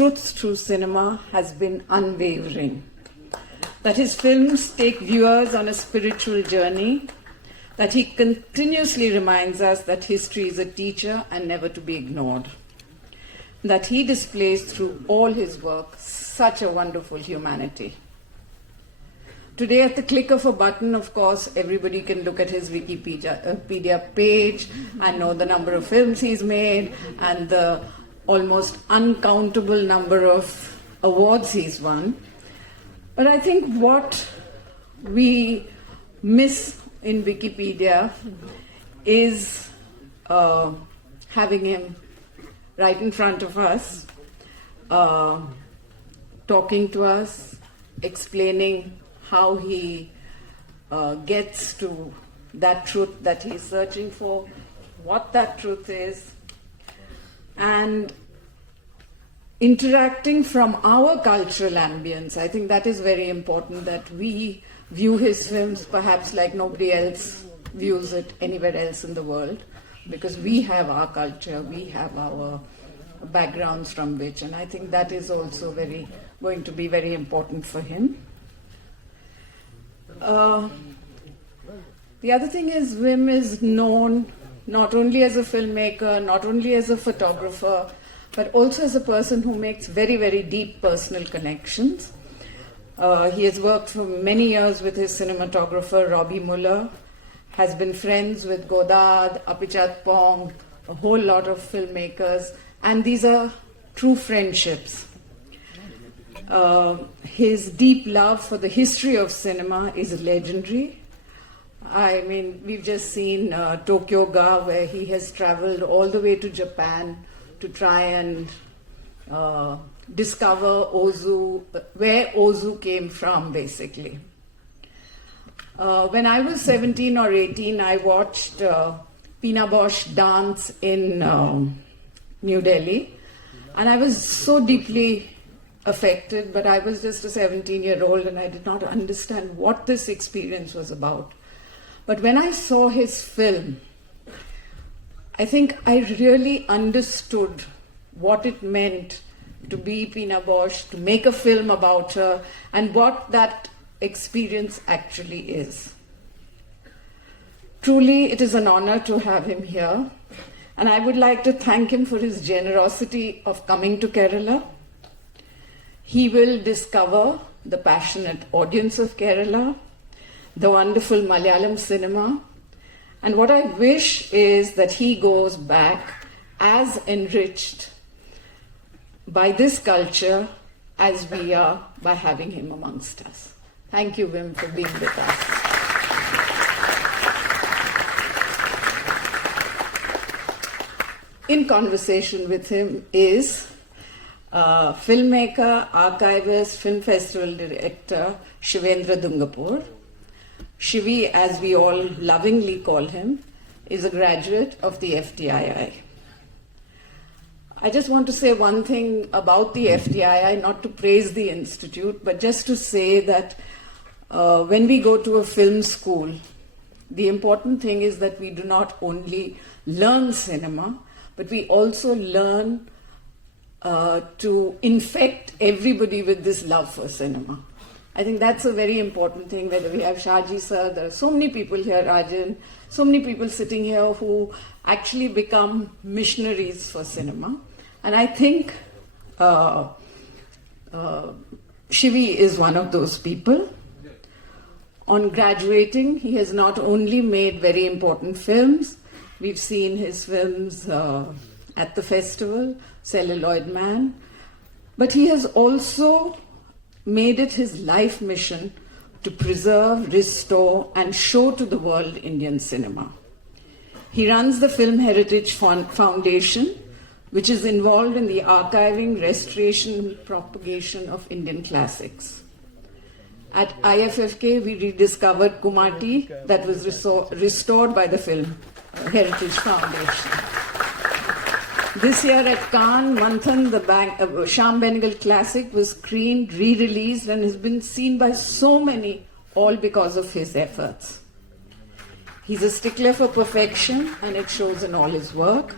truth through cinema has been unwavering. That his films take viewers on a spiritual journey, that he continuously reminds us that history is a teacher and never to be ignored, that he displays through all his work such a wonderful humanity. Today, at the click of a button, of course, everybody can look at his Wikipedia page and know the number of films he's made and the almost uncountable number of awards he's won. But I think what we miss in Wikipedia is having him right in front of us, talking to us, explaining how he gets to that truth that he's searching for, what that truth is, and interacting from our cultural ambience. I think that is very important, that we view his films perhaps like nobody else views it anywhere else in the world, because we have our culture, we have our backgrounds from which, and I think that is also going to be very important for him. The other thing is, Wim is known not only as a filmmaker, not only as a photographer, but also as a person who makes very, very deep personal connections. He has worked for many years with his cinematographer, Robbie Muller, has been friends with Godard, Apichat Pong, a whole lot of filmmakers, and these are true friendships. His deep love for the history of cinema is legendary. I mean, we've just seen Tokyo Ga, where he has traveled all the way to Japan to try and discover Ozu, where Ozu came from, basically. When I was 17 or 18, I watched Pina Bausch dance in New Delhi, and I was so deeply affected, but I was just a 17-year-old and I did not understand what this experience was about. But when I saw his film, I think I really understood what it meant to be Pina Bausch, to make a film about her, and what that experience actually is. Truly, it is an honor to have him here, and I would like to thank him for his generosity of coming to Kerala. He will discover the passionate audience of Kerala, the wonderful Malayalam cinema, and what I wish is that he goes back as enriched by this culture as we are by having him amongst us. Thank you, Wim, for being with us. In conversation with him is filmmaker, archivist, film festival director Shivendra Dungapur. Shivi, as we all lovingly call him, is a graduate of the FTII. I just want to say one thing about the FTII, not to praise the institute, but just to say that when we go to a film school, the important thing is that we do not only learn cinema, but we also learn to infect everybody with this love for cinema. I think that's a very important thing, whether we have Shaji sir, there are so many people here, Rajan, so many people sitting here who actually become missionaries for cinema. And I think Shivi is one of those people. On graduating, he has not only made very important films, we've seen his films at the festival, Celluloid Man, but he has also made it his life mission to preserve, restore, and show to the world Indian cinema. He runs the Film Heritage Foundation, which is involved in the archiving, restoration, and propagation of Indian classics. At IFFK, we rediscovered Kumati that was restored by the Film Heritage Foundation. This year at Cannes, Manthan, the Sham Benegal classic, was screened, re-released, and has been seen by so many, all because of his efforts. He's a stickler for perfection, and it shows in all his work.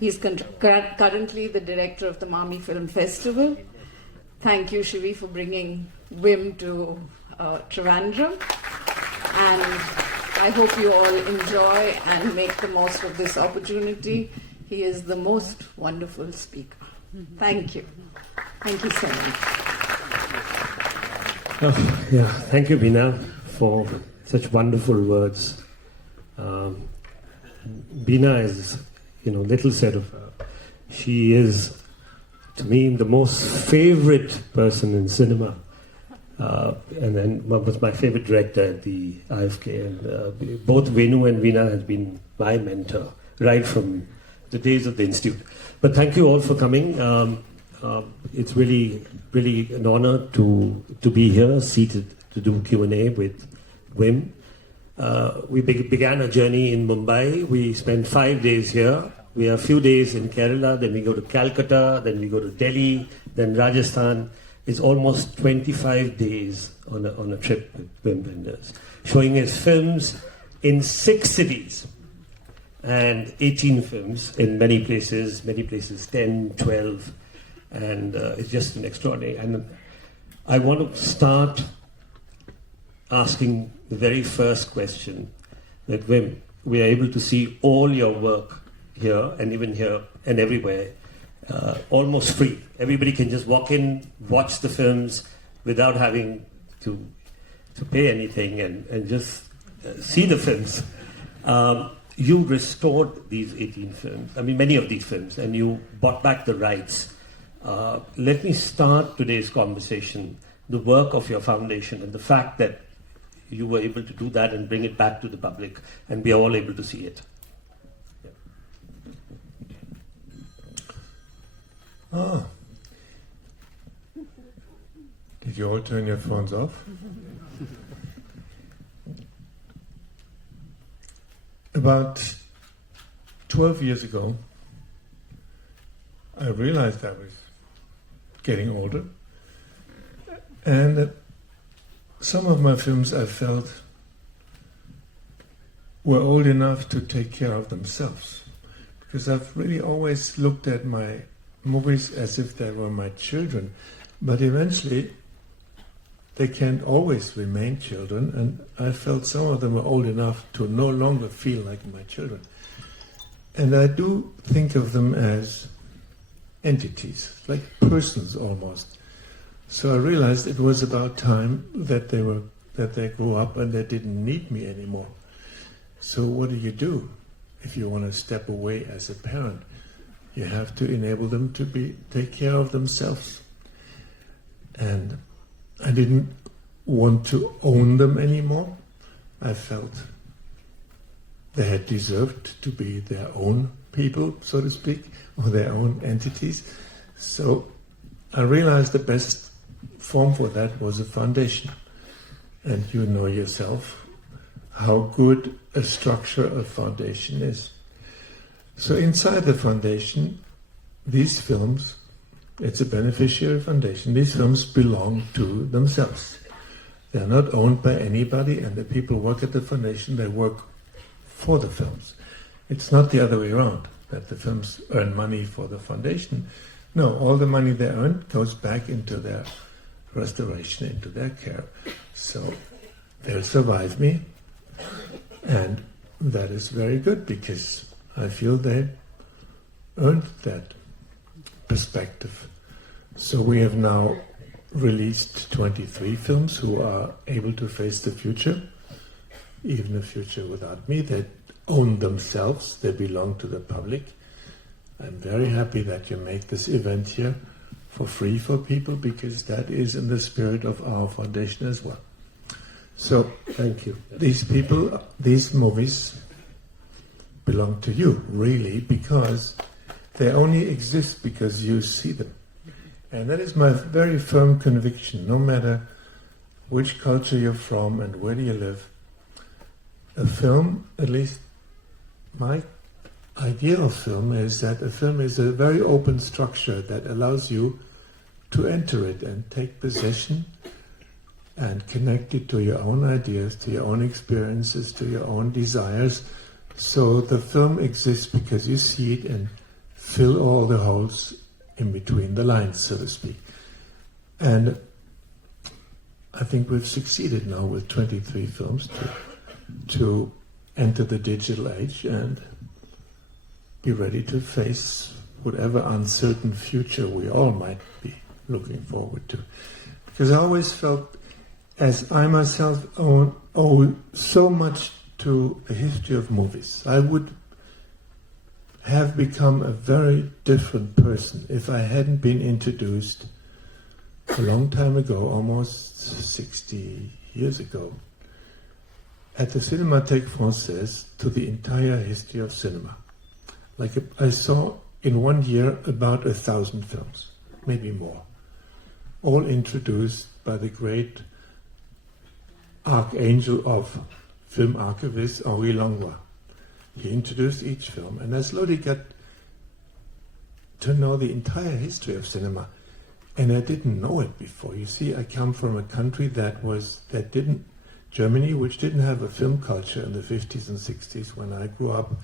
He's currently the director of the Mami Film Festival. Thank you, Shivi, for bringing Wim to Trivandrum. And I hope you all enjoy and make the most of this opportunity. He is the most wonderful speaker. Thank you. Thank you so much. Thank you, Veena, for such wonderful words. Veena is, little said of her. She is, to me, the most favorite person in cinema. And then was my favorite director at the IFK. And both Venu and Veena has been my mentor right from the days of the Institute. But thank you all for coming. It's really, really an honor to be here, seated to do Q&A with Wim. We began a journey in Mumbai. We spent 5 days here. We have a few days in Kerala, then we go to Calcutta, then we go to Delhi, then Rajasthan. It's almost 25 days on a trip with Wim Wenders, showing his films in 6 cities and 18 films in many places 10, 12, and it's just an extraordinary. And I want to start asking the very first question that Wim, we are able to see all your work here and even here and everywhere, almost free. Everybody can just walk in, watch the films without having to pay anything and just see the films. You restored these 18 films, many of these films, and you bought back the rights. Let me start today's conversation, the work of your foundation and the fact that you were able to do that and bring it back to the public, and we are all able to see it. Did you all turn your phones off? About 12 years ago, I realized I was getting older, and some of my films I felt were old enough to take care of themselves, because I've really always looked at my movies as if they were my children, but eventually they can't always remain children, and I felt some of them were old enough to no longer feel like my children. And I do think of them as entities, like persons almost. So I realized it was about time that they grew up and they didn't need me anymore. So what do? If you want to step away as a parent, you have to enable them to take care of themselves. And I didn't want to own them anymore. I felt they had deserved to be their own people, so to speak, or their own entities. So I realized the best form for that was a foundation. And you know yourself how good a structure a foundation is. So inside the foundation, these films, it's a beneficiary foundation, these films belong to themselves. They are not owned by anybody, and the people who work at the foundation, they work for the films. It's not the other way around, that the films earn money for the foundation. No, all the money they earn goes back into their restoration, into their care. So they'll survive me, and that is very good, because I feel they earned that perspective. So we have now released 23 films who are able to face the future, even a future without me. They own themselves, they belong to the public. I'm very happy that you make this event here for free for people, because that is in the spirit of our foundation as well. So, thank you. These people, these movies belong to you, really, because they only exist because you see them. And that is my very firm conviction. No matter which culture you're from and where do you live, a film, at least my idea of film, is that a film is a very open structure that allows you to enter it and take possession and connect it to your own ideas, to your own experiences, to your own desires. So the film exists because you see it and fill all the holes in between the lines, so to speak. And I think we've succeeded now with 23 films to enter the digital age and be ready to face whatever uncertain future we all might be looking forward to. Because I always felt, as I myself owe so much to the history of movies, I would have become a very different person if I hadn't been introduced a long time ago, almost 60 years ago, at the Cinémathèque Française to the entire history of cinema. Like I saw in 1 year about 1,000 films, maybe more, all introduced by the great archangel of film archivist Henri Langlois. He introduced each film, and I slowly got to know the entire history of cinema, and I didn't know it before. You see, I come from a country Germany, which didn't have a film culture in the 50s and 60s. When I grew up,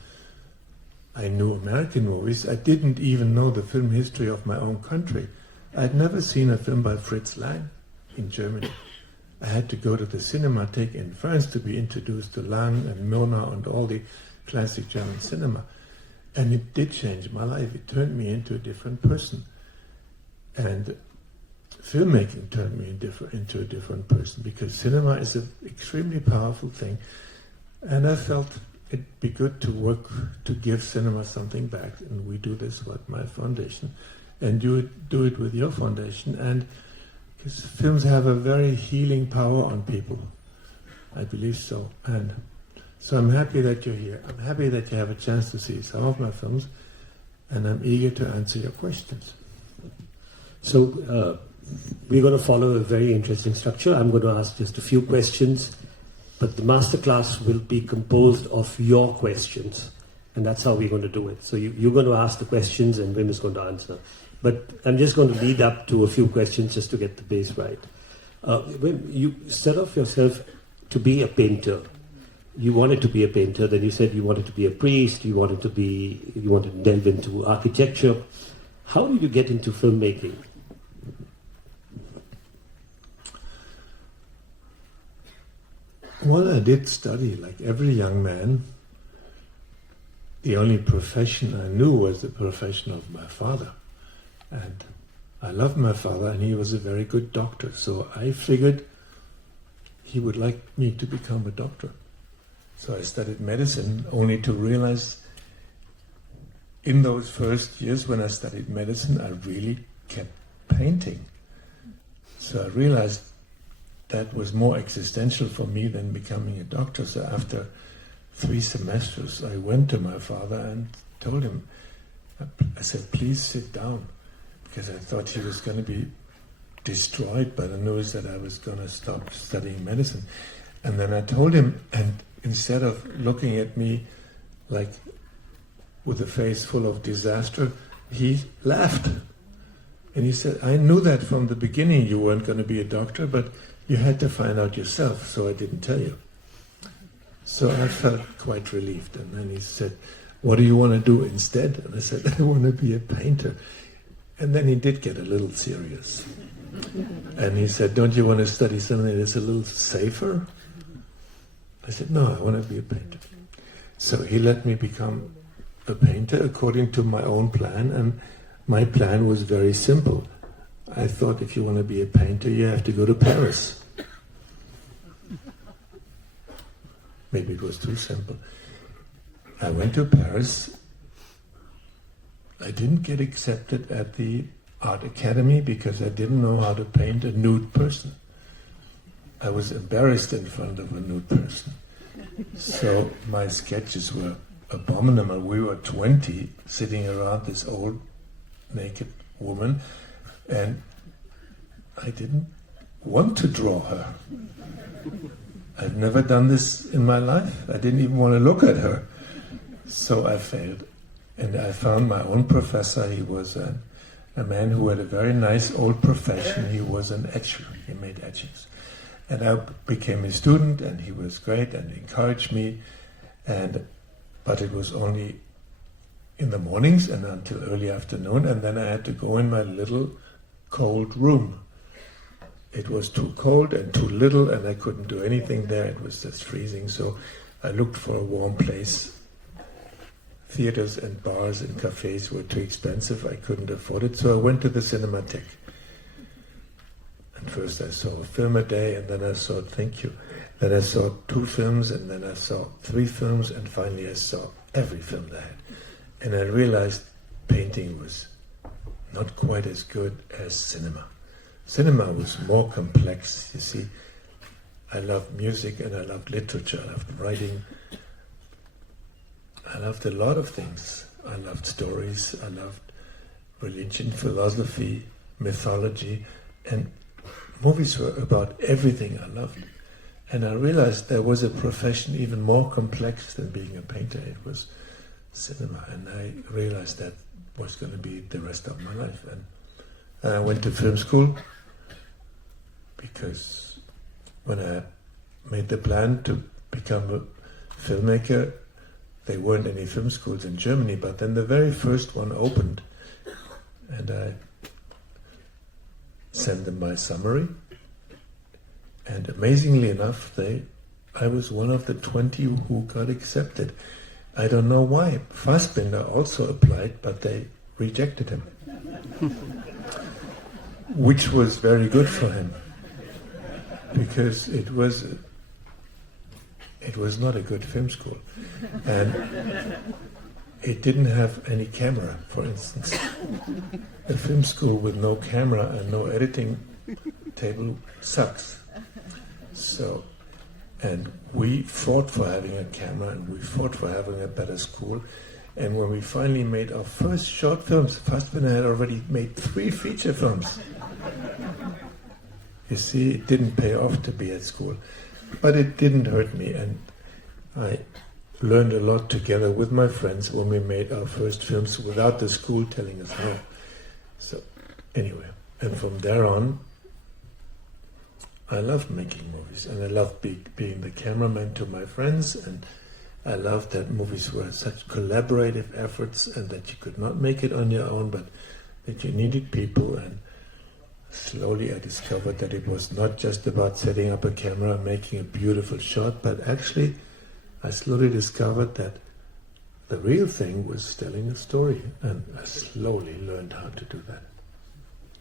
I knew American movies. I didn't even know the film history of my own country. I'd never seen a film by Fritz Lang in Germany. I had to go to the Cinémathèque in France to be introduced to Lang and Murnau and all the classic German cinema. And it did change my life. It turned me into a different person. And filmmaking turned me into a different person, because cinema is an extremely powerful thing. And I felt it'd be good to work to give cinema something back. And we do this with my foundation. And do it with your foundation. And because films have a very healing power on people. I believe so. And so I'm happy that you're here. I'm happy that you have a chance to see some of my films. And I'm eager to answer your questions. So we're going to follow a very interesting structure. I'm going to ask just a few questions, but the masterclass will be composed of your questions, and that's how we're going to do it. So you're going to ask the questions, and Wim is going to answer. But I'm just going to lead up to a few questions just to get the base right. Wim, you set off yourself to be a painter. You wanted to be a painter, then you said you wanted to be a priest, you wanted to delve into architecture. How did you get into filmmaking? Well, I did study, like every young man. The only profession I knew was the profession of my father. And I loved my father, and he was a very good doctor. So I figured he would like me to become a doctor. So I studied medicine, only to realize in those first years when I studied medicine, I really kept painting. So I realized that was more existential for me than becoming a doctor. So after 3 semesters, I went to my father and told him, I said, please sit down, because I thought he was going to be destroyed by the news that I was going to stop studying medicine. And then I told him, and instead of looking at me like with a face full of disaster, he laughed. And he said, I knew that from the beginning you weren't going to be a doctor, but you had to find out yourself, so I didn't tell you. So I felt quite relieved. And then he said, what do you want to do instead? And I said, I want to be a painter. And then he did get a little serious. And he said, don't you want to study something that's a little safer? I said, no, I want to be a painter. So he let me become a painter according to my own plan, and my plan was very simple. I thought, if you want to be a painter, you have to go to Paris. Maybe it was too simple. I went to Paris. I didn't get accepted at the art academy because I didn't know how to paint a nude person. I was embarrassed in front of a nude person. So my sketches were abominable. We were 20 sitting around this old naked woman, and I didn't want to draw her. I've never done this in my life. I didn't even want to look at her. So I failed. And I found my own professor. He was a man who had a very nice old profession. He was an etcher. He made etchings. And I became a student, and he was great and encouraged me. But it was only in the mornings and until early afternoon, and then I had to go in my little cold room. It was too cold and too little, and I couldn't do anything there. It was just freezing, so I looked for a warm place. Theaters and bars and cafes were too expensive. I couldn't afford it, so I went to the Cinematheque. And first I saw a film a day, and then I saw, thank you, then I saw 2 films, and then I saw 3 films, and finally I saw every film they had. And I realized painting was not quite as good as cinema. Cinema was more complex, you see. I loved music and I loved literature, I loved writing. I loved a lot of things. I loved stories, I loved religion, philosophy, mythology, and movies were about everything I loved. And I realized there was a profession even more complex than being a painter. It was cinema, and I realized that was going to be the rest of my life. And I went to film school because when I made the plan to become a filmmaker, there weren't any film schools in Germany, but then the very first one opened, and I sent them my summary, and amazingly enough, I was one of the 20 who got accepted. I don't know why. Fassbinder also applied, but they rejected him, which was very good for him, because it was not a good film school, and it didn't have any camera, for instance. A film school with no camera and no editing table sucks. So, and we fought for having a camera, and we fought for having a better school. And when we finally made our first short films, Fassbinder had already made 3 feature films. You see, it didn't pay off to be at school. But it didn't hurt me, and I learned a lot together with my friends when we made our first films without the school telling us no. So, anyway, and from there on, I loved making movies, and I loved being the cameraman to my friends, and I loved that movies were such collaborative efforts, and that you could not make it on your own, but that you needed people. And slowly I discovered that it was not just about setting up a camera and making a beautiful shot, but actually I slowly discovered that the real thing was telling a story, and I slowly learned how to do that.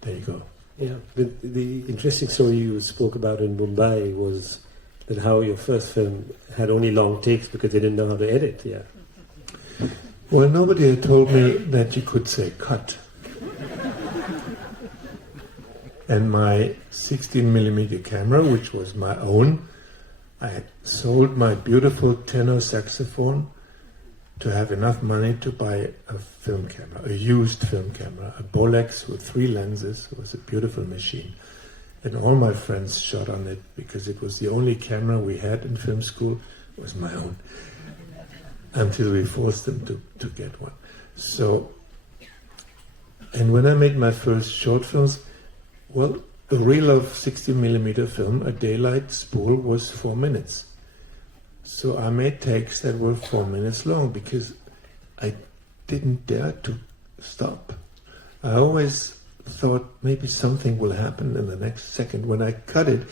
There you go. Yeah, the interesting story you spoke about in Mumbai was that how your first film had only long takes because they didn't know how to edit. Yeah. Well, nobody had told me that you could say cut. And my 16mm camera, which was my own, I had sold my beautiful tenor saxophone to have enough money to buy a film camera, a used film camera, a Bolex with 3 lenses. It was a beautiful machine. And all my friends shot on it because it was the only camera we had in film school. It was my own, until we forced them to get one. So, and when I made my first short films, well, a reel of 60mm film, a daylight spool, was 4 minutes. So I made takes that were 4 minutes long because I didn't dare to stop. I always thought maybe something will happen in the next second. When I cut it,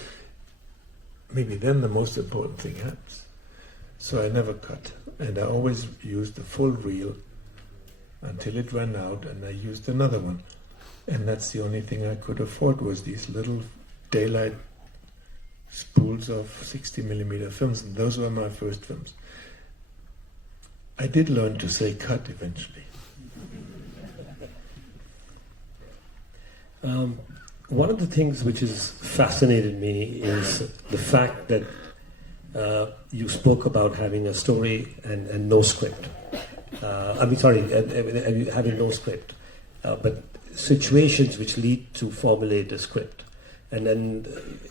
maybe then the most important thing happens. So I never cut, and I always used the full reel until it ran out, and I used another one. And that's the only thing I could afford, was these little daylight spools of 60mm films, and those were my first films. I did learn to say cut eventually. One of the things which has fascinated me is the fact that you spoke about having a story and no script. Having no script, but situations which lead to formulate a script. And then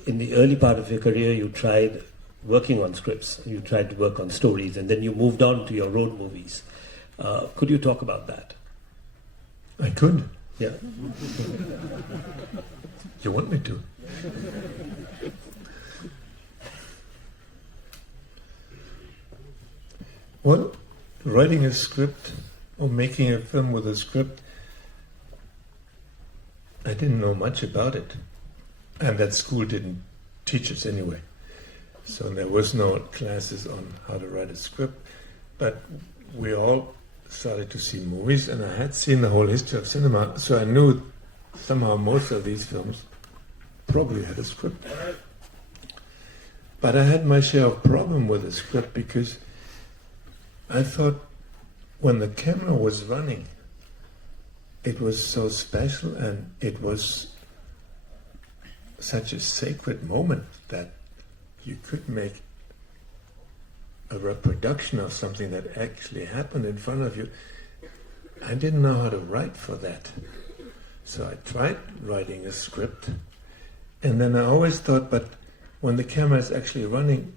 in the early part of your career, you tried working on scripts, you tried to work on stories, and then you moved on to your road movies. Could you talk about that? I could. Yeah. You want me to? Well, writing a script or making a film with a script, I didn't know much about it. And that school didn't teach us anyway. So there was no classes on how to write a script. But we all started to see movies, and I had seen the whole history of cinema, so I knew somehow most of these films probably had a script. But I had my share of problem with the script because I thought when the camera was running, it was so special and it was such a sacred moment that you could make a reproduction of something that actually happened in front of you. I didn't know how to write for that. So I tried writing a script, and then I always thought, but when the camera is actually running,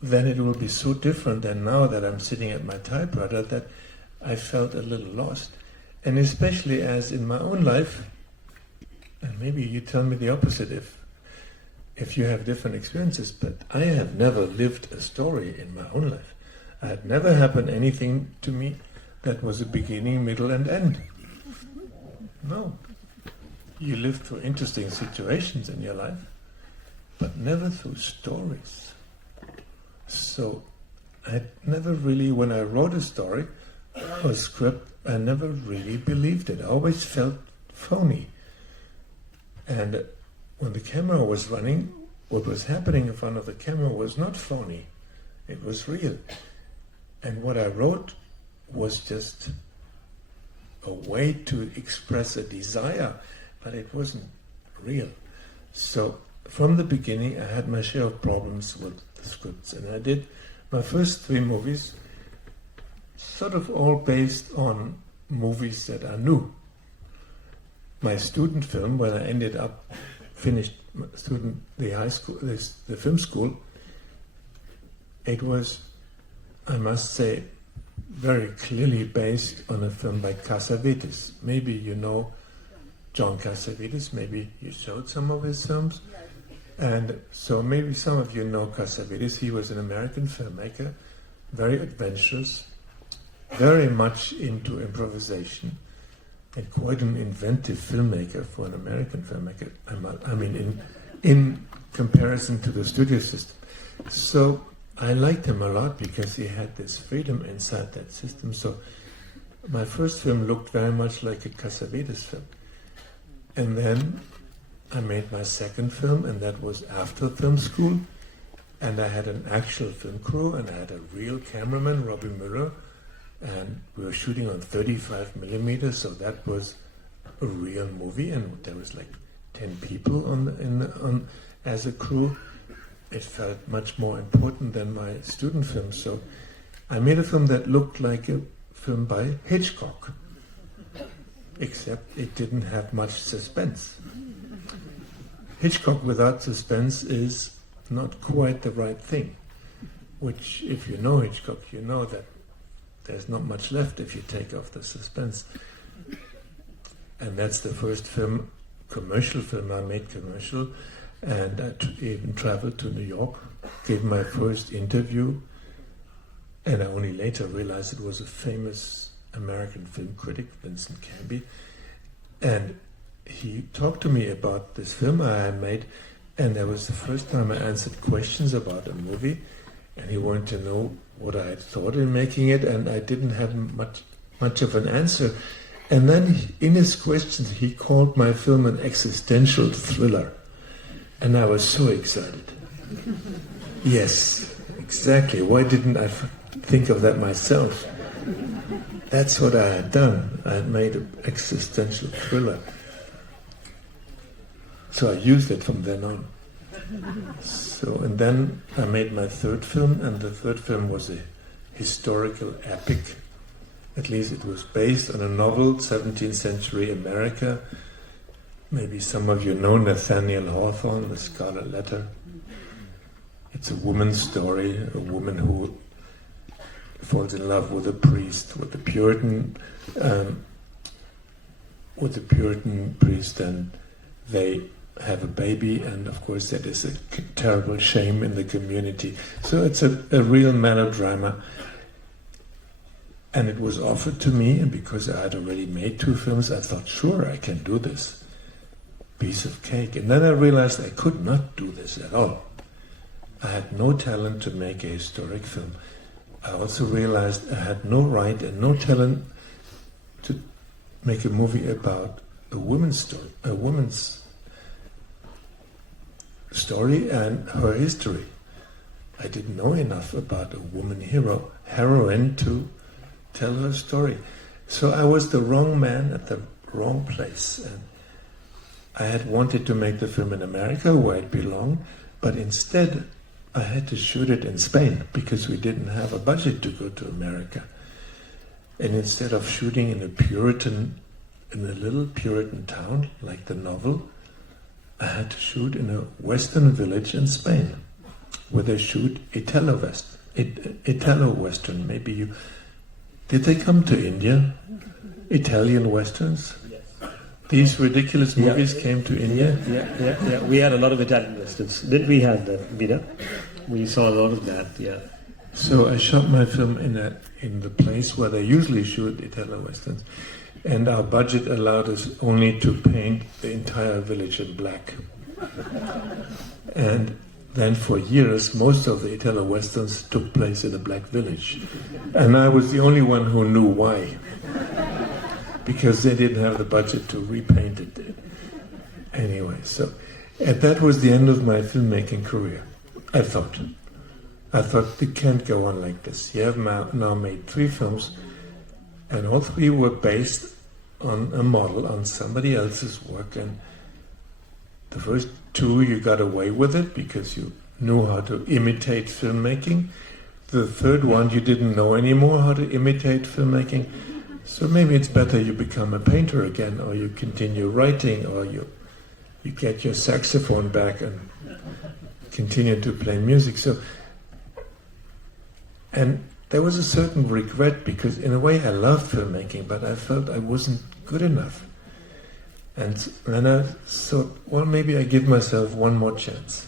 then it will be so different than now that I'm sitting at my typewriter that I felt a little lost. And especially as in my own life, and maybe you tell me the opposite if you have different experiences, but I have never lived a story in my own life. I had never happened anything to me that was a beginning, middle, and end. No. You live through interesting situations in your life, but never through stories. So I never really, when I wrote a story or a script, I never really believed it. I always felt phony. And when the camera was running, what was happening in front of the camera was not phony. It was real. And what I wrote was just a way to express a desire, but it wasn't real. So from the beginning, I had my share of problems with the scripts. And I did my first 3 movies sort of all based on movies that I knew. My student film, when I ended up finished the high school, the film school, it was, I must say, very clearly based on a film by Cassavetes. Maybe you know John Cassavetes, maybe you showed some of his films. And so maybe some of you know Cassavetes. He was an American filmmaker, very adventurous, very much into improvisation, and quite an inventive filmmaker for an American filmmaker. I mean, in comparison to the studio system. So I liked him a lot because he had this freedom inside that system. So my first film looked very much like a Cassavetes film. And then I made my second film, and that was after film school. And I had an actual film crew, and I had a real cameraman, Robbie Müller, and we were shooting on 35 millimeters, so that was a real movie, and there was like 10 people on as a crew. It felt much more important than my student film, so I made a film that looked like a film by Hitchcock, except it didn't have much suspense. Hitchcock without suspense is not quite the right thing, which, if you know Hitchcock, you know that there's not much left if you take off the suspense. And that's the first film, commercial film I made commercial, and I even traveled to New York, gave my first interview, and I only later realized it was a famous American film critic, Vincent Canby, and he talked to me about this film I had made, and that was the first time I answered questions about a movie, and he wanted to know what I had thought in making it, and I didn't have much of an answer. And then in his questions, he called my film an existential thriller. And I was so excited. Yes, exactly. Why didn't I think of that myself? That's what I had done. I had made an existential thriller. So I used it from then on. So, and then I made my third film, and the third film was a historical epic. At least it was based on a novel, 17th century America. Maybe some of you know Nathaniel Hawthorne, The Scarlet Letter. It's a woman's story, a woman who falls in love with a priest, with the Puritan priest, and they have a baby, and of course that is a terrible shame in the community. So it's a real melodrama. And it was offered to me, and because I had already made 2 films, I thought, sure, I can do this. Piece of cake. And then I realized I could not do this at all. I had no talent to make a historic film. I also realized I had no right and no talent to make a movie about a woman's story and her history. I didn't know enough about a woman heroine to tell her story. So I was the wrong man at the wrong place. And I had wanted to make the film in America, where it belonged, but instead I had to shoot it in Spain because we didn't have a budget to go to America. And instead of shooting in a little Puritan town like the novel, I had to shoot in a Western village in Spain, where they shoot Italo-Western. Maybe you... Did they come to India? Italian Westerns? Yes. These ridiculous movies came to India? Yeah. We had a lot of Italian westerns. Did we have that, Vida? We saw a lot of that, yeah. So I shot my film in the place where they usually shoot Italo-Westerns. And our budget allowed us only to paint the entire village in black. And then for years, most of the Italo-Westerns took place in a black village. And I was the only one who knew why. Because they didn't have the budget to repaint it. Anyway, so and that was the end of my filmmaking career. I thought it can't go on like this. You have now made 3 films, and all 3 were based on a model, on somebody else's work. And the first 2 you got away with it because you knew how to imitate filmmaking. The third one you didn't know anymore how to imitate filmmaking. So maybe it's better you become a painter again, or you continue writing, or you get your saxophone back and continue to play music. And there was a certain regret, because in a way I loved filmmaking, but I felt I wasn't good enough. And then I thought, well, maybe I give myself one more chance.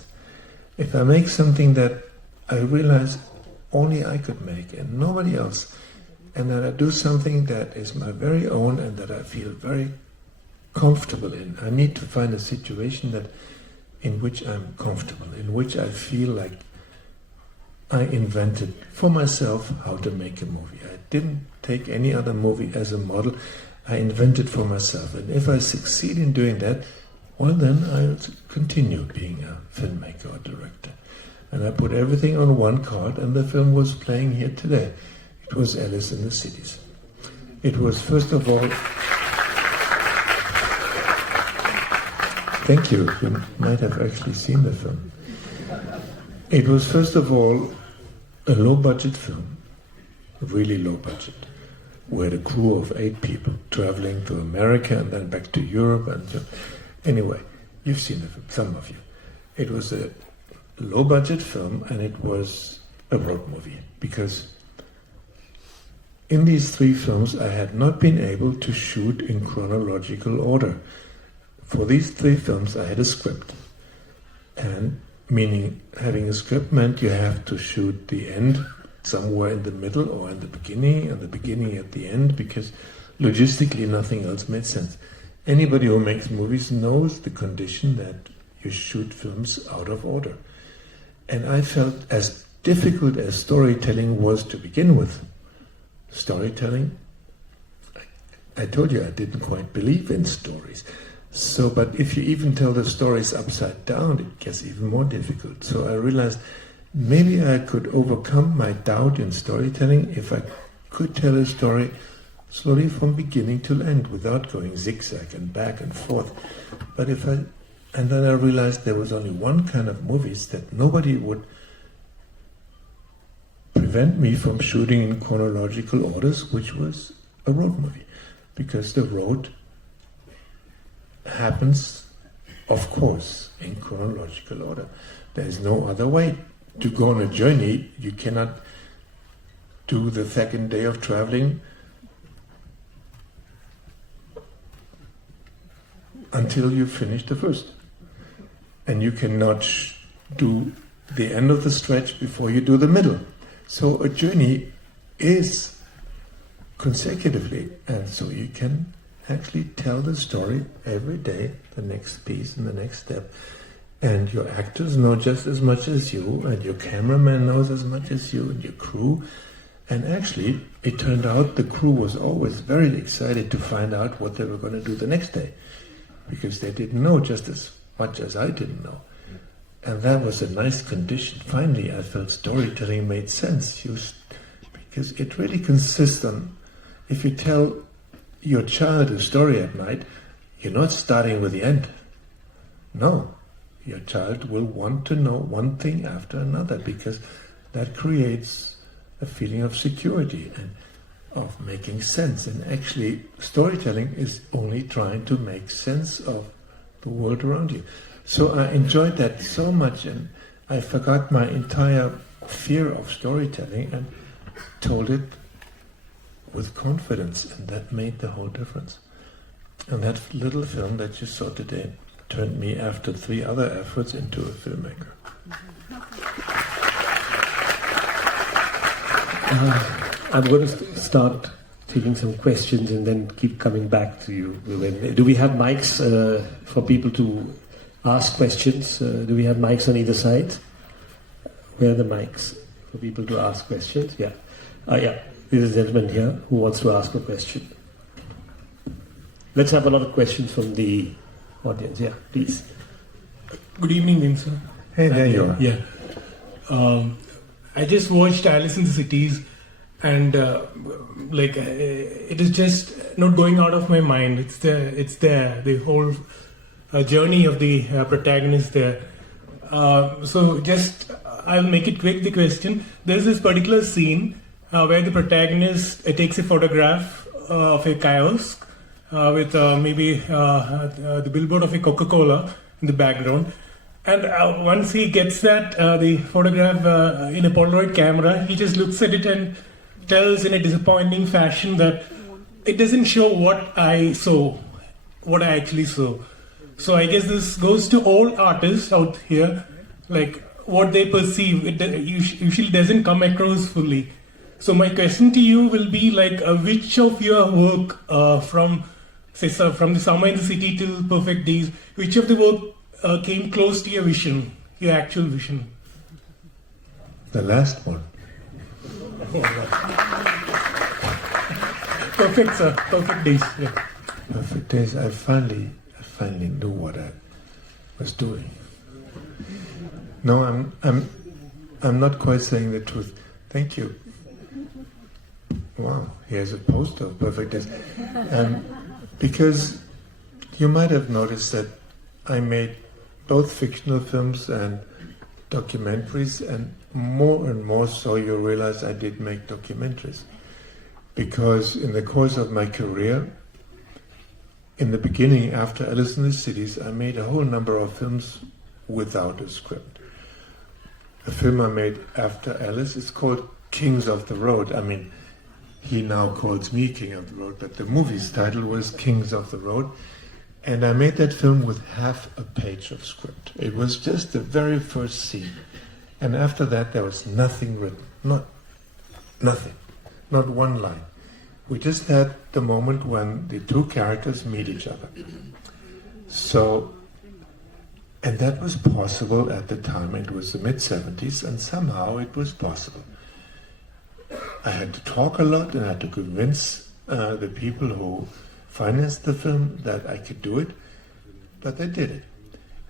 If I make something that I realize only I could make and nobody else, and that I do something that is my very own and that I feel very comfortable in, I need to find a situation in which I'm comfortable, in which I feel like I invented for myself how to make a movie. I didn't take any other movie as a model. I invented for myself. And if I succeed in doing that, well, then I'll continue being a filmmaker or director. And I put everything on one card, and the film was playing here today. It was Alice in the Cities. It was, first of all... Thank you. You might have actually seen the film. It was, first of all, a low-budget film, really low budget. We had a crew of 8 people traveling to America and then back to Europe. And anyway, you've seen the film, some of you. It was a low-budget film, and it was a road movie, because in these 3 films I had not been able to shoot in chronological order. For these 3 films I had a script, and meaning having a script meant you have to shoot the end somewhere in the middle or in the beginning, and the beginning at the end, because logistically nothing else made sense. Anybody who makes movies knows the condition that you shoot films out of order. And I felt, as difficult as storytelling was to begin with, storytelling, I told you I didn't quite believe in stories. So, but if you even tell the stories upside down, it gets even more difficult. So I realized maybe I could overcome my doubt in storytelling if I could tell a story slowly from beginning to end without going zigzag and back and forth. But and then I realized there was only one kind of movies that nobody would prevent me from shooting in chronological orders, which was a road movie, because the road happens, of course, in chronological order. There is no other way to go on a journey. You cannot do the second day of traveling until you finish the first. And you cannot do the end of the stretch before you do the middle. So a journey is consecutively, and so you can actually tell the story every day, the next piece and the next step. And your actors know just as much as you, and your cameraman knows as much as you, and your crew. And actually, it turned out the crew was always very excited to find out what they were going to do the next day, because they didn't know just as much as I didn't know. And that was a nice condition. Finally, I felt storytelling made sense, because it really consists on, if you tell your child a story at night, you're not starting with the end. No. Your child will want to know one thing after another, because that creates a feeling of security and of making sense. And actually, storytelling is only trying to make sense of the world around you. So I enjoyed that so much, and I forgot my entire fear of storytelling and told it with confidence, and that made the whole difference. And that little film that you saw today turned me, after 3 other efforts, into a filmmaker. I'm going to start taking some questions and then keep coming back to you. Do we have mics for people to ask questions? Do we have mics on either side? Where are the mics for people to ask questions? Yeah. There's a gentleman here who wants to ask a question. Let's have a lot of questions from the audience. Yeah, please. Good evening, Wim, sir. Hey, there you are. Yeah. I just watched Alice in the Cities, and it is just not going out of my mind. It's there. The whole journey of the protagonist there. So just I'll make it quick. The question: there's this particular scene where the protagonist takes a photograph of a kiosk with maybe the billboard of a Coca-Cola in the background. And once he gets that, the photograph in a Polaroid camera, he just looks at it and tells in a disappointing fashion that it doesn't show what I actually saw. So I guess this goes to all artists out here, like what they perceive, it usually doesn't come across fully. So my question to you will be like, which of your work from the Summer in the City till Perfect Days, which of the work came close to your vision, your actual vision? The last one. Perfect, sir. Perfect Days. Yeah. Perfect Days. I finally knew what I was doing. No, I'm not quite saying the truth. Thank you. Wow, here's a poster of Perfect Days. Because you might have noticed that I made both fictional films and documentaries, and more so you realize I did make documentaries. Because in the course of my career, in the beginning, after Alice in the Cities, I made a whole number of films without a script. The film I made after Alice is called Kings of the Road. I mean, he now calls me King of the Road, but the movie's title was Kings of the Road. And I made that film with half a page of script. It was just the very first scene. And after that, there was nothing written. Nothing. Not one line. We just had the moment when the 2 characters meet each other. So, and that was possible at the time. It was the mid-70s, and somehow it was possible. I had to talk a lot, and I had to convince the people who financed the film that I could do it, but they did it.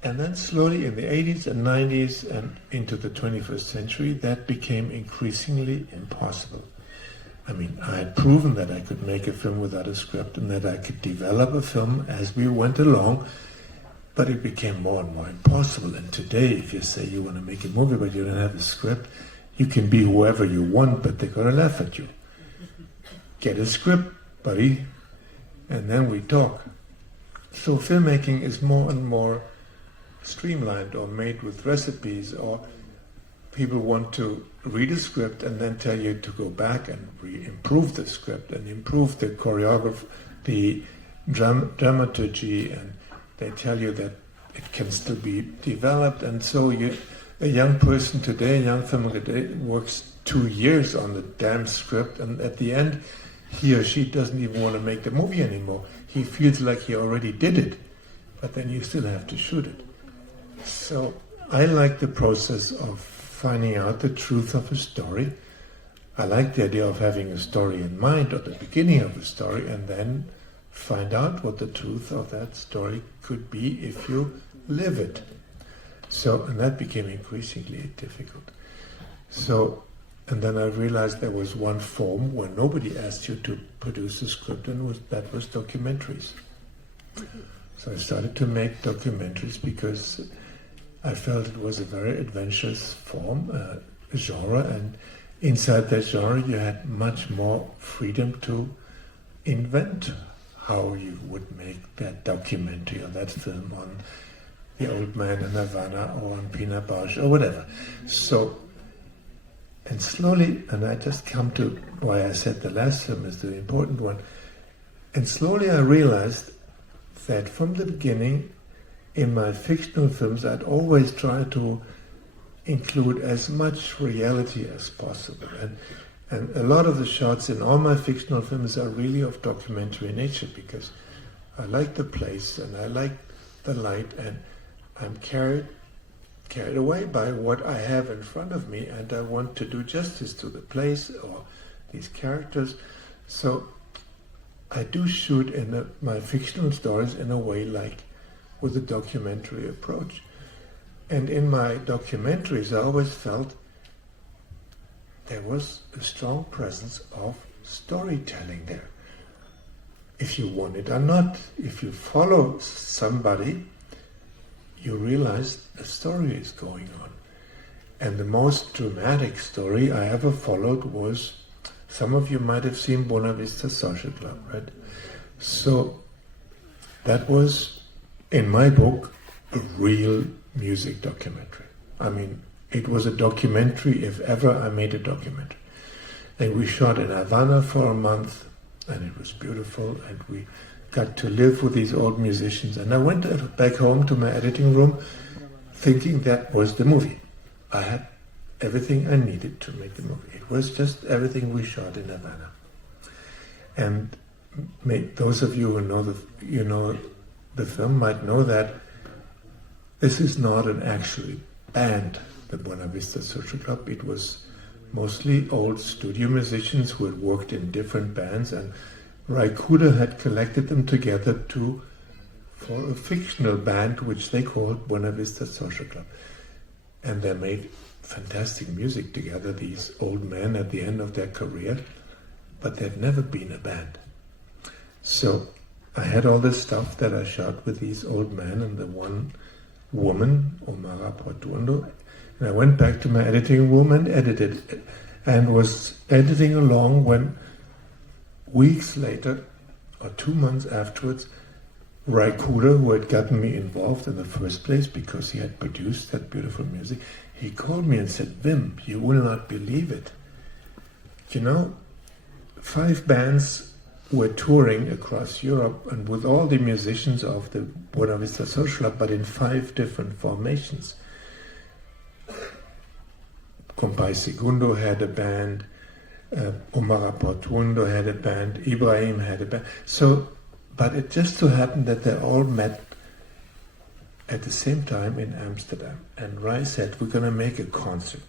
And then slowly in the 80s and 90s and into the 21st century, that became increasingly impossible. I mean, I had proven that I could make a film without a script and that I could develop a film as we went along, but it became more and more impossible. And today, if you say you want to make a movie but you don't have a script, you can be whoever you want, but they're going to laugh at you. Get a script, buddy, and then we talk. So filmmaking is more and more streamlined or made with recipes, or people want to read a script and then tell you to go back and improve the script and improve the choreography, the dramaturgy, and they tell you that it can still be developed. And so a young person today, a young filmmaker today, works 2 years on the damn script, and at the end he or she doesn't even want to make the movie anymore. He feels like he already did it, but then you still have to shoot it. So I like the process of finding out the truth of a story. I like the idea of having a story in mind at the beginning of a story and then find out what the truth of that story could be if you live it. So, and that became increasingly difficult. So, and then I realized there was one form where nobody asked you to produce a script, and that was documentaries. So I started to make documentaries because I felt it was a very adventurous form, genre, and inside that genre you had much more freedom to invent how you would make that documentary or that film on the old man in Havana or on Pina Bausch or whatever. So, and slowly, and I just come to why I said the last film is the important one, and slowly I realized that from the beginning in my fictional films I'd always try to include as much reality as possible. And a lot of the shots in all my fictional films are really of documentary nature because I like the place and I like the light and I'm carried away by what I have in front of me and I want to do justice to the place or these characters. So I do shoot in my fictional stories in a way like with a documentary approach. And in my documentaries I always felt there was a strong presence of storytelling there. If you want it or not, if you follow somebody, you realize a story is going on. And the most dramatic story I ever followed was, some of you might have seen Buena Vista Social Club, right? So that was, in my book, a real music documentary. I mean, it was a documentary if ever I made a documentary. And we shot in Havana for a month, and it was beautiful, and we got to live with these old musicians. And I went back home to my editing room thinking that was the movie. I had everything I needed to make the movie. It was just everything we shot in Havana. And those of you who know the film might know that this is not an actual band, the Buena Vista Social Club. It was mostly old studio musicians who had worked in different bands, and Ray Kuda had collected them together for a fictional band which they called Buena Vista Social Club. And they made fantastic music together, these old men at the end of their career, but they've never been a band. So I had all this stuff that I shot with these old men and the one woman, Omara Portuondo, and I went back to my editing room and edited it, and was editing along when weeks later, or 2 months afterwards, Ray Kuda, who had gotten me involved in the first place because he had produced that beautiful music, he called me and said, "Wim, you will not believe it. 5 bands were touring across Europe and with all the musicians of the Buena Vista Social Club, but in 5 different formations. Compay Segundo had a band, Omar Portuondo had a band, Ibrahim had a band. So, but it just so happened that they all met at the same time in Amsterdam. And Rai said, we're going to make a concert.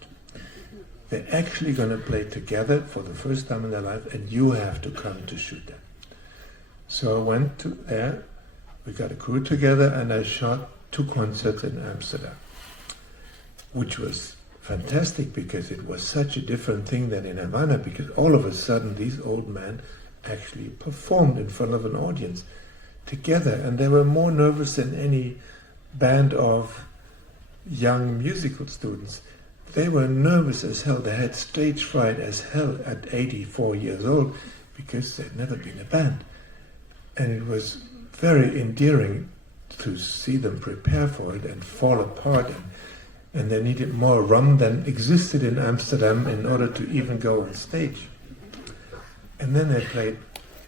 They're actually going to play together for the first time in their life, and you have to come to shoot them. So I went to there, we got a crew together, and I shot 2 concerts in Amsterdam, which was fantastic because it was such a different thing than in Havana, because all of a sudden these old men actually performed in front of an audience together, and they were more nervous than any band of young musical students. They were nervous as hell. They had stage fright as hell at 84 years old because they'd never been a band. And it was very endearing to see them prepare for it and fall apart, and they needed more rum than existed in Amsterdam in order to even go on stage. And then they played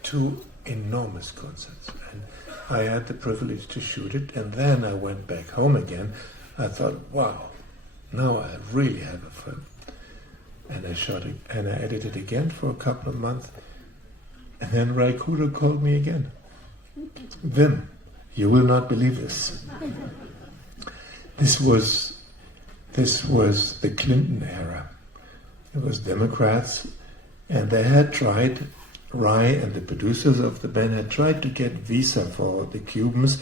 2 enormous concerts, and I had the privilege to shoot it, and then I went back home again. I thought, wow, now I really have a film. And I shot it, and I edited again for a couple of months, And then Raikudo called me again. Wim, you will not believe this. This was the Clinton era. It was Democrats, and they had tried, Rai and the producers of the band had tried to get visa for the Cubans,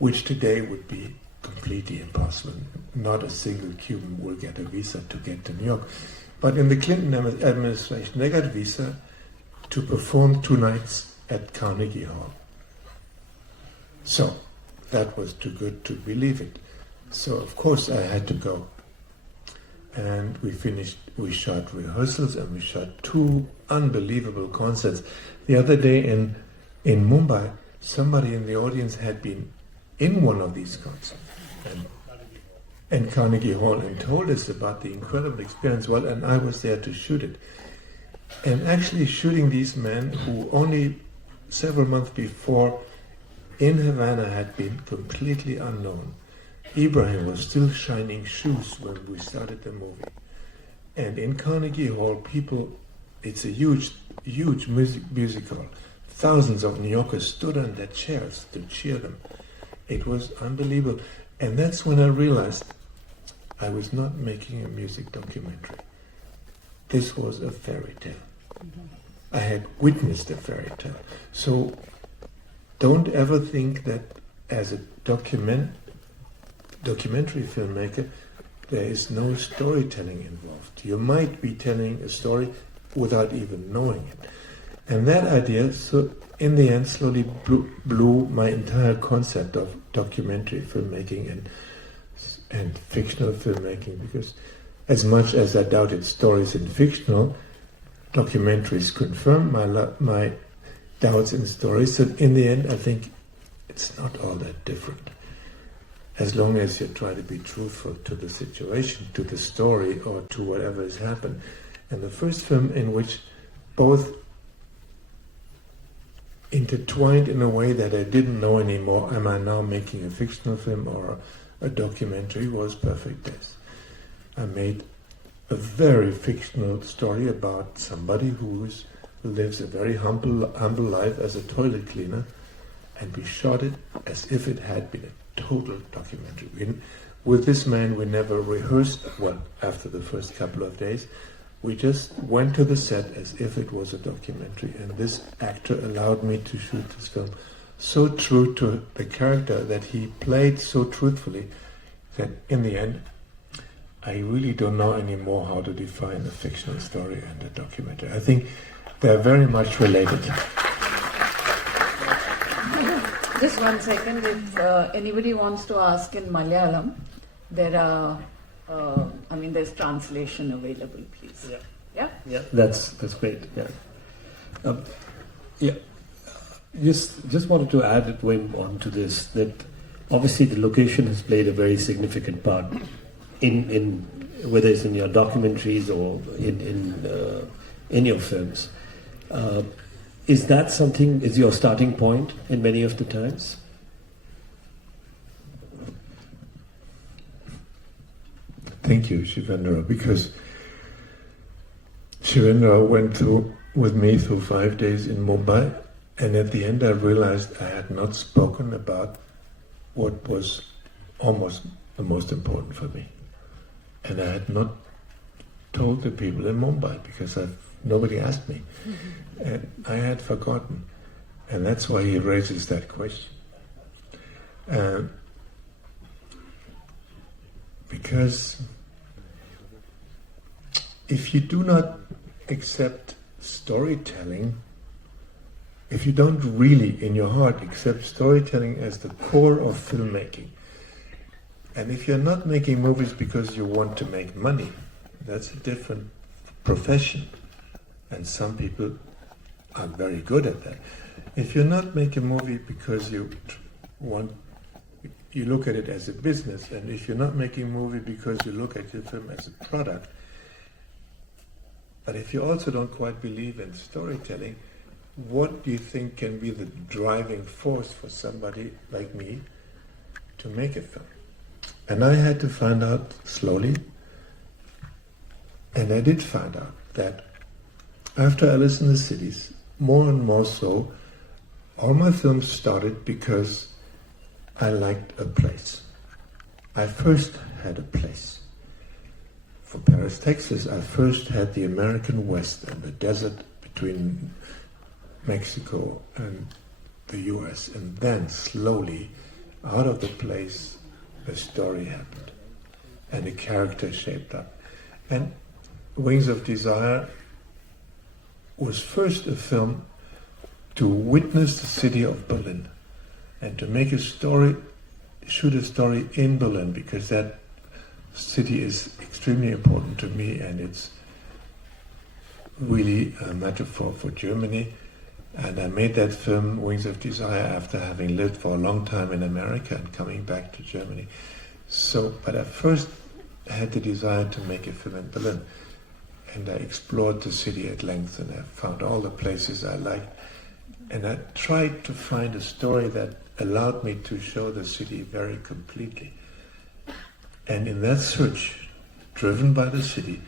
which today would be completely impossible. Not a single Cuban will get a visa to get to New York. But in the Clinton administration, they got visa to perform 2 nights at Carnegie Hall. So, that was too good to believe it. So, of course, I had to go. And we shot rehearsals, and we shot 2 unbelievable concerts. The other day in Mumbai, somebody in the audience had been in one of these concerts and Carnegie Hall, and told us about the incredible experience. Well, and I was there to shoot it. And actually shooting these men who only several months before in Havana had been completely unknown. Ibrahim was still shining shoes when we started the movie. And in Carnegie Hall, people, it's a huge music hall. Thousands of New Yorkers stood on their chairs to cheer them. It was unbelievable. And that's when I realized I was not making a music documentary. This was a fairy tale. I had witnessed a fairy tale. So don't ever think that as a documentary filmmaker, there is no storytelling involved. You might be telling a story without even knowing it. And that idea, so in the end, slowly blew my entire concept of documentary filmmaking and fictional filmmaking, because as much as I doubted stories in fictional, documentaries confirm my doubts in stories. So in the end, I think it's not all that different. As long as you try to be truthful to the situation, to the story, or to whatever has happened. And the first film in which both intertwined in a way that I didn't know anymore, am I now making a fictional film or a documentary, was Perfect Days. I made a very fictional story about somebody who lives a very humble life as a toilet cleaner, and we shot it as if it had been a total documentary. With this man, we never rehearsed, well, after the first couple of days. We just went to the set as if it was a documentary, and this actor allowed me to shoot this film so true to the character that he played so truthfully that in the end, I really don't know anymore how to define a fictional story and a documentary. I think they're very much related. Just 1 second, if anybody wants to ask in Malayalam, there are, there's translation available, please. Yeah? That's great. Just wanted to add, Wim, onto this, that obviously the location has played a very significant part in whether it's in your documentaries or in your films. Is that something, is your starting point in many of the times? Thank you, Shivendra, because Shivendra went with me through 5 days in Mumbai, and at the end I realized I had not spoken about what was almost the most important for me. And I had not told the people in Mumbai because nobody asked me. Mm-hmm. And I had forgotten. And that's why he raises that question. Because if you do not accept storytelling, if you don't really in your heart accept storytelling as the core of filmmaking, and if you're not making movies because you want to make money, that's a different profession, and some people are very good at that. If you're not making a movie because you look at it as a business, and if you're not making a movie because you look at your film as a product, but if you also don't quite believe in storytelling, what do you think can be the driving force for somebody like me to make a film? And I had to find out slowly, and I did find out that after Alice in the Cities, more and more so, all my films started because I liked a place. I first had a place. For Paris, Texas, I first had the American West and the desert between Mexico and the US, and then slowly, out of the place, a story happened, and a character shaped up. And Wings of Desire was first a film to witness the city of Berlin, and to make a story, shoot a story in Berlin, because that city is extremely important to me, and it's really a metaphor for Germany. And I made that film, Wings of Desire, after having lived for a long time in America and coming back to Germany. So, but I first had the desire to make a film in Berlin. And I explored the city at length, and I found all the places I liked. And I tried to find a story that allowed me to show the city very completely. And in that search, driven by the city,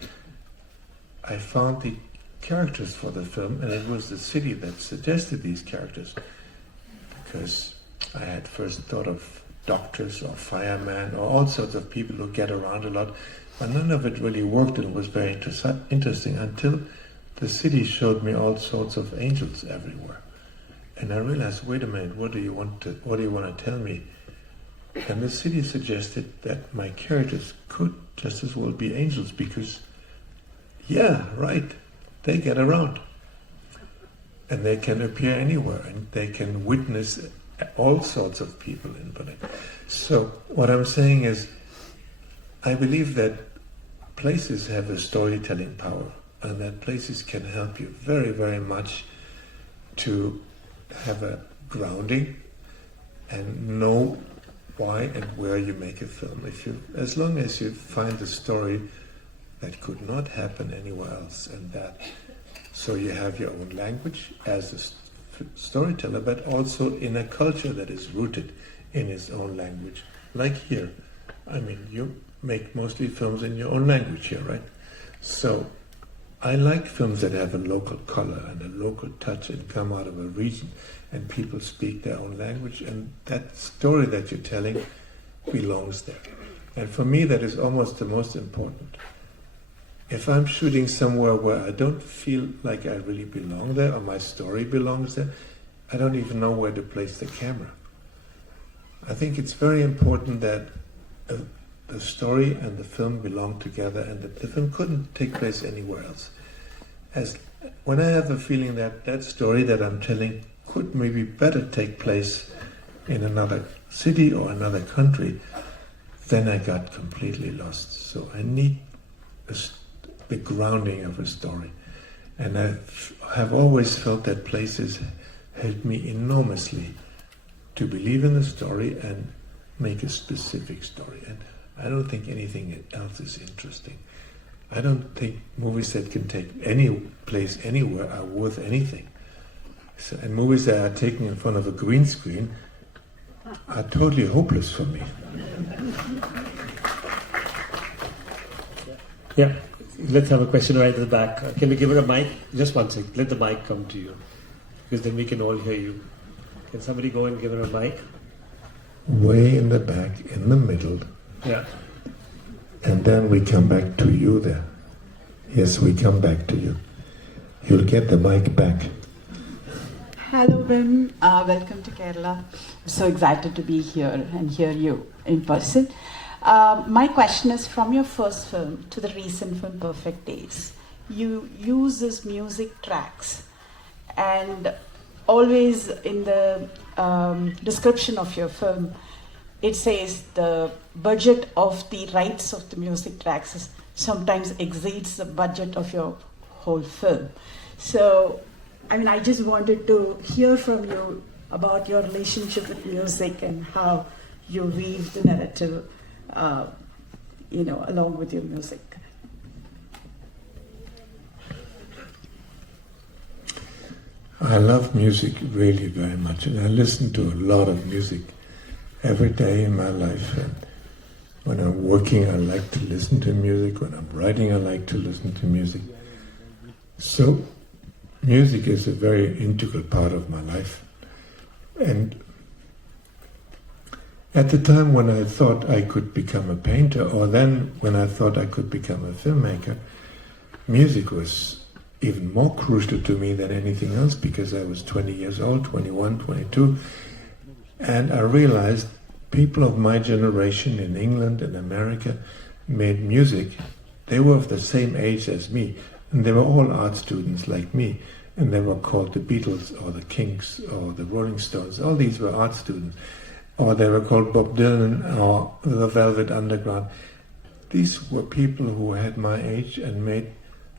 I found the characters for the film, and it was the city that suggested these characters, because I had first thought of doctors or firemen or all sorts of people who get around a lot, but none of it really worked and was very interesting until the city showed me all sorts of angels everywhere. And I realized, wait a minute, what do you want to tell me? And the city suggested that my characters could just as well be angels, because, yeah, right, they get around. And they can appear anywhere, and they can witness all sorts of people in Berlin. So what I'm saying is, I believe that places have a storytelling power, and that places can help you very, very much to have a grounding and know why and where you make a film. As long as you find a story that could not happen anywhere else, and that, so you have your own language as a storyteller, but also in a culture that is rooted in its own language. Like here, I mean, you make mostly films in your own language here, right? So I like films that have a local color and a local touch and come out of a region, and people speak their own language, and that story that you're telling belongs there. And for me, that is almost the most important. If I'm shooting somewhere where I don't feel like I really belong there, or my story belongs there, I don't even know where to place the camera. I think it's very important that the story and the film belong together, and that the film couldn't take place anywhere else. As when I have a feeling that that story that I'm telling could maybe better take place in another city or another country, then I got completely lost. So I need the grounding of a story. And I have always felt that places helped me enormously to believe in the story and make a specific story. And I don't think anything else is interesting. I don't think movies that can take any place anywhere are worth anything. So, and movies that are taken in front of a green screen are totally hopeless for me. Yeah, let's have a question right at the back. Can we give her a mic? Just one second. Let the mic come to you, because then we can all hear you. Can somebody go and give her a mic? Way in the back, in the middle. Yeah. And then we come back to you there. Yes, we come back to you. You'll get the mic back. Hello, Wim. Welcome to Kerala. I'm so excited to be here and hear you in person. My question is, from your first film to the recent film, Perfect Days, you use these music tracks, and always in the description of your film, it says the budget of the rights of the music tracks sometimes exceeds the budget of your whole film. So, I mean, I just wanted to hear from you about your relationship with music and how you weave the narrative, along with your music. I love music really very much, and I listen to a lot of music every day in my life. And when I'm working, I like to listen to music. When I'm writing, I like to listen to music. So music is a very integral part of my life. And at the time when I thought I could become a painter, or then when I thought I could become a filmmaker, music was even more crucial to me than anything else, because I was 20 years old, 21, 22, and I realized people of my generation in England and America made music. They were of the same age as me, and they were all art students like me, and they were called the Beatles or the Kinks or the Rolling Stones. All these were art students. Or they were called Bob Dylan or the Velvet Underground. These were people who had my age and made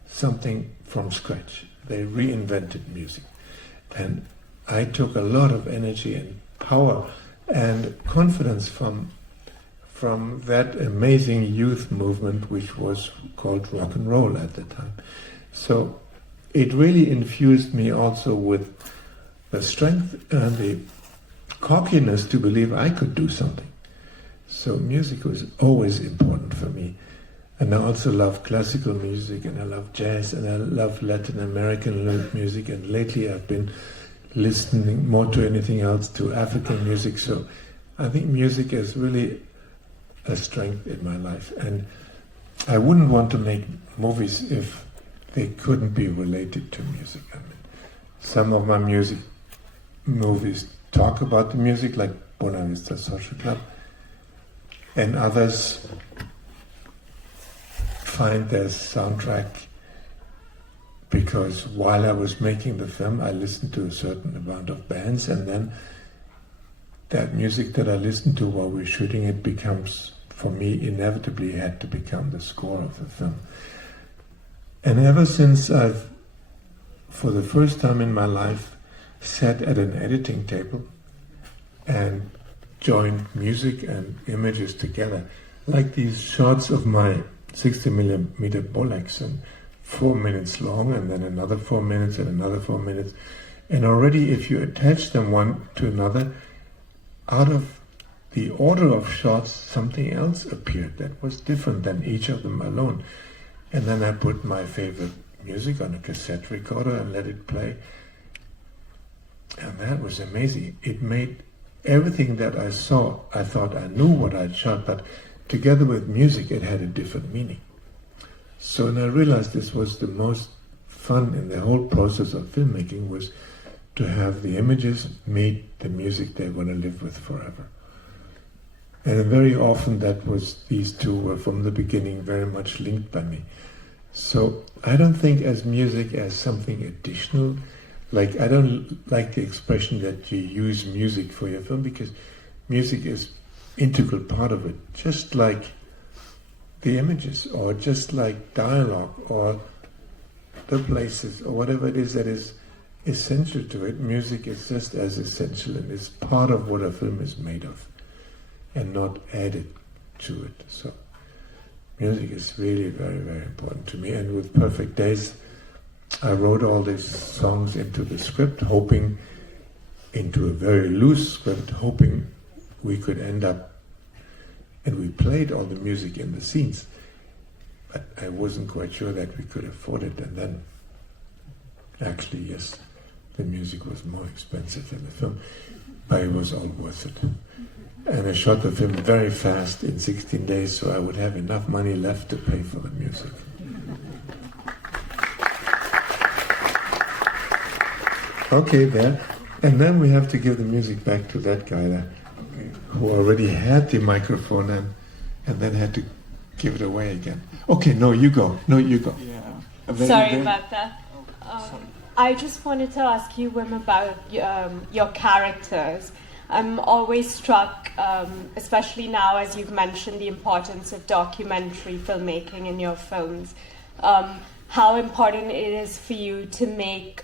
something from scratch. They reinvented music. And I took a lot of energy and power and confidence from that amazing youth movement, which was called rock and roll at the time. So it really infused me also with the strength and the cockiness to believe I could do something. So music was always important for me. And I also love classical music, and I love jazz, and I love Latin American music, and lately I've been listening more to anything else to African music. So I think music is really a strength in my life. And I wouldn't want to make movies if they couldn't be related to music. I mean, some of my movies talk about the music, like Buena Vista Social Club, and others find their soundtrack because while I was making the film, I listened to a certain amount of bands, and then that music that I listened to while we were shooting it becomes, for me, inevitably had to become the score of the film. And ever since I've, for the first time in my life, sat at an editing table and joined music and images together, like these shots of my 60mm Bolex, and 4 minutes long, and then another 4 minutes and another 4 minutes. And already if you attach them one to another, out of the order of shots, something else appeared that was different than each of them alone. And then I put my favorite music on a cassette recorder and let it play. And that was amazing. It made everything that I saw, I thought I knew what I'd shot, but together with music it had a different meaning. So when I realized this was the most fun in the whole process of filmmaking, was to have the images meet the music they're going to live with forever. And very often these two were from the beginning very much linked by me. So I don't think as music as something additional. Like, I don't like the expression that you use music for your film, because music is integral part of it, just like the images, or just like dialogue, or the places, or whatever it is that is essential to it. Music is just as essential, and it's part of what a film is made of, and not added to it. So music is really very, very important to me. And with Perfect Days, I wrote all these songs into the script, hoping, into a very loose script, hoping we could end up, and we played all the music in the scenes, but I wasn't quite sure that we could afford it. And then, actually, yes, the music was more expensive than the film, but it was all worth it. And I shot the film very fast in 16 days, so I would have enough money left to pay for the music. Okay, there. And then we have to give the music back to that guy there, who already had the microphone and then had to give it away again. Okay, no, you go. No, you go. Yeah. Sorry about that. I just wanted to ask you, Wim, about your characters. I'm always struck, especially now as you've mentioned the importance of documentary filmmaking in your films, how important it is for you to make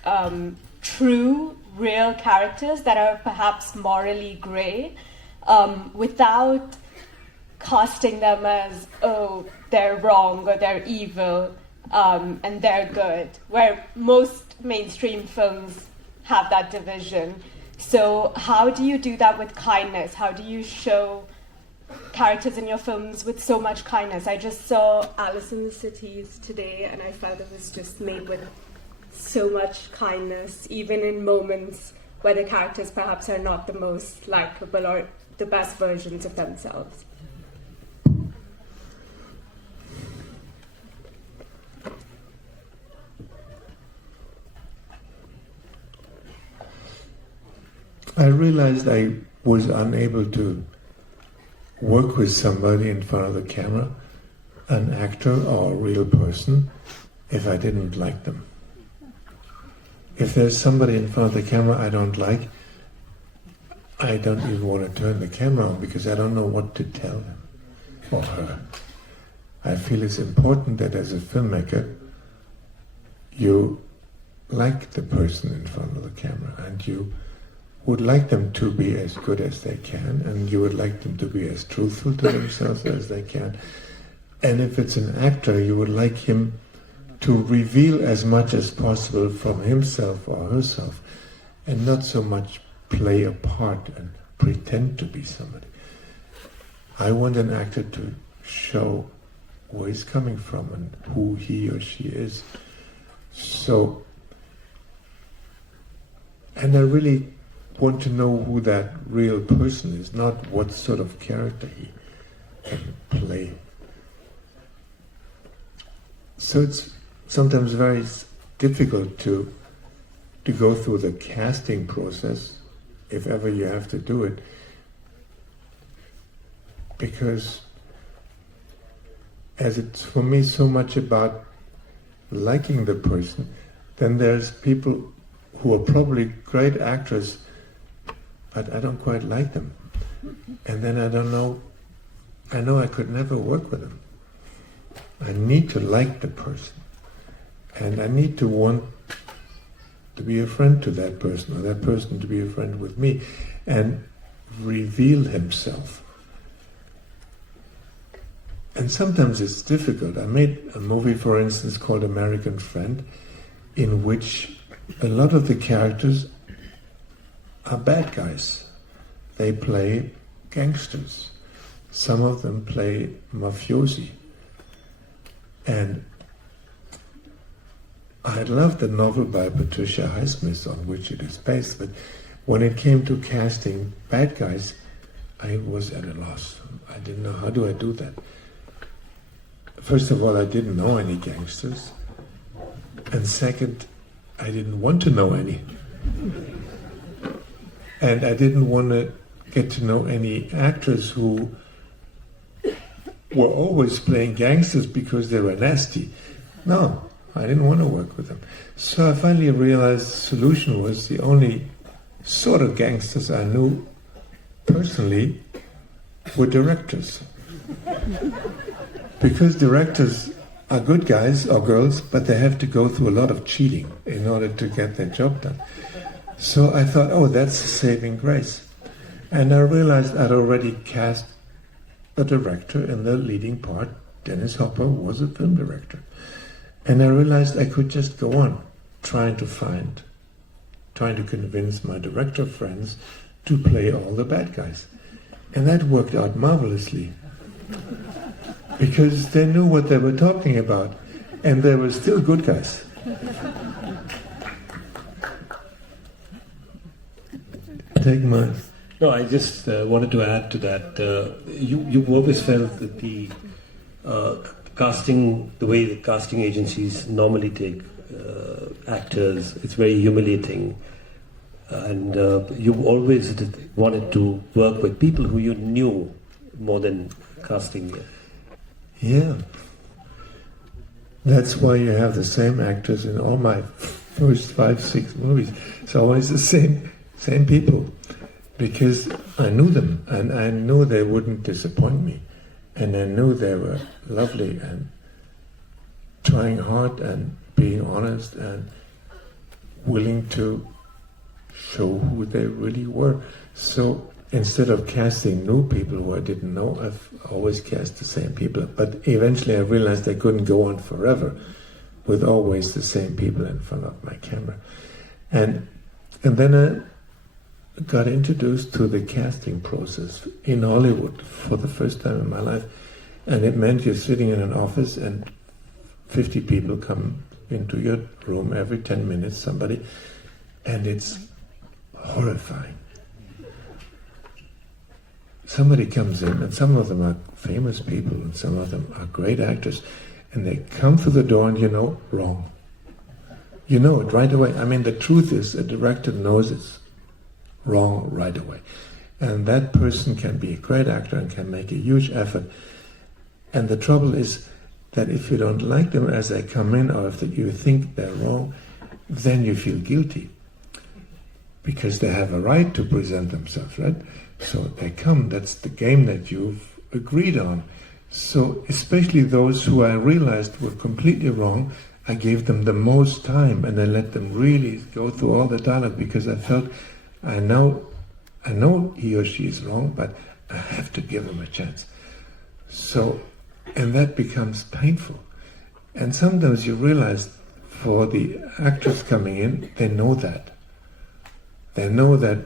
true, real characters that are perhaps morally grey, without casting them as, oh, they're wrong or they're evil and they're good, where most mainstream films have that division. So how do you do that with kindness? How do you show characters in your films with so much kindness? I just saw Alice in the Cities today, and I felt it was just made with so much kindness, even in moments where the characters perhaps are not the most likable or the best versions of themselves. I realized I was unable to work with somebody in front of the camera, an actor or a real person, if I didn't like them. If there's somebody in front of the camera I don't like, I don't even want to turn the camera on because I don't know what to tell him or her. I feel it's important that as a filmmaker, you like the person in front of the camera and you would like them to be as good as they can, and you would like them to be as truthful to themselves as they can. And if it's an actor, you would like him to reveal as much as possible from himself or herself, and not so much play a part and pretend to be somebody. I want an actor to show where he's coming from and who he or she is. So, and I really want to know who that real person is, not what sort of character he can play. So it's sometimes very difficult to go through the casting process, if ever you have to do it, because as it's for me so much about liking the person, then there's people who are probably great actors, but I don't quite like them. And then I know I could never work with them. I need to like the person. And I need to want to be a friend to that person, or that person to be a friend with me, and reveal himself. And sometimes it's difficult. I made a movie, for instance, called American Friend, in which a lot of the characters are bad guys. They play gangsters. Some of them play mafiosi. And I loved the novel by Patricia Highsmith on which it is based, but when it came to casting bad guys, I was at a loss. I didn't know, how do I do that? First of all, I didn't know any gangsters. And second, I didn't want to know any. And I didn't want to get to know any actors who were always playing gangsters because they were nasty. No, I didn't want to work with them. So I finally realized the solution was the only sort of gangsters I knew personally were directors. Because directors are good guys or girls, but they have to go through a lot of cheating in order to get their job done. So I thought, oh, that's a saving grace. And I realized I'd already cast a director in the leading part. Dennis Hopper was a film director. And I realized I could just go on trying to convince my director friends to play all the bad guys. And that worked out marvelously. Because they knew what they were talking about, and they were still good guys. Take mine. No, I just wanted to add to that. You've always felt that the casting, the way the casting agencies normally take actors, it's very humiliating. And you always wanted to work with people who you knew more than casting. Yeah. That's why you have the same actors in all my first 5-6 movies. It's always the same people. Because I knew them, and I knew they wouldn't disappoint me. And I knew they were lovely and trying hard and being honest and willing to show who they really were. So instead of casting new people who I didn't know, I've always cast the same people. But eventually I realized I couldn't go on forever with always the same people in front of my camera. And then I got introduced to the casting process in Hollywood for the first time in my life. And it meant you're sitting in an office and 50 people come into your room every 10 minutes, somebody, and it's horrifying. Somebody comes in, and some of them are famous people, and some of them are great actors, and they come through the door and wrong. You know it right away. I mean, the truth is, a director knows it's wrong right away. And that person can be a great actor and can make a huge effort. And the trouble is that if you don't like them as they come in, or if you think they're wrong, then you feel guilty. Because they have a right to present themselves, right? So they come, that's the game that you've agreed on. So especially those who I realized were completely wrong, I gave them the most time, and I let them really go through all the dialogue, because I felt, I know he or she is wrong, but I have to give him a chance. So, and that becomes painful. And sometimes you realize, for the actors coming in, they know that. They know that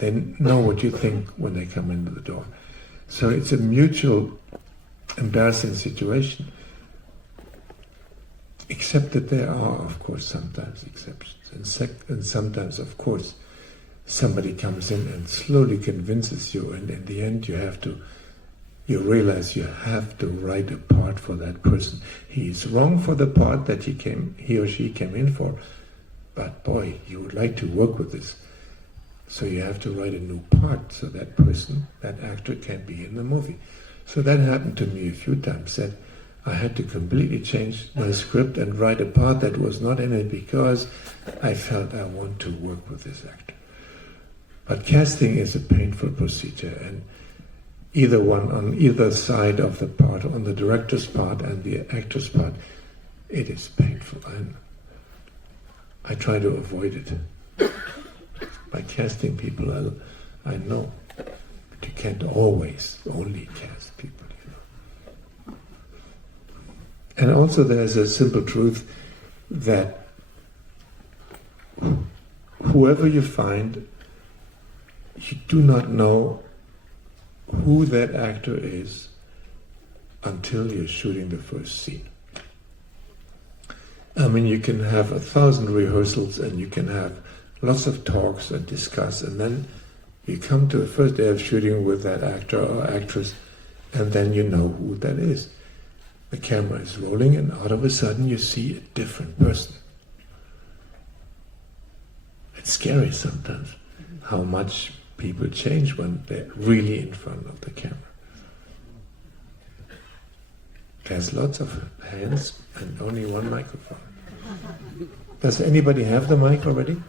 they know what you think when they come into the door. So it's a mutual embarrassing situation. Except that there are, of course, sometimes exceptions. And sometimes, of course, somebody comes in and slowly convinces you, and in the end you realize you have to write a part for that person. He's wrong for the part that he or she came in for, but boy, you would like to work with this. So you have to write a new part so that person, that actor, can be in the movie. So that happened to me a few times, that I had to completely change my script and write a part that was not in it, because I felt I want to work with this actor. But casting is a painful procedure, and either one, on either side of the part, on the director's part and the actor's part, it is painful, and I try to avoid it. By casting people, I know, but you can't always only cast people. And also there's a simple truth that whoever you find, you do not know who that actor is until you're shooting the first scene. I mean, you can have 1,000 rehearsals and you can have lots of talks and discuss, and then you come to the first day of shooting with that actor or actress, and then you know who that is. The camera is rolling, and out of a sudden you see a different person. It's scary sometimes how much people change when they're really in front of the camera. There's lots of hands and only one microphone. Does anybody have the mic already?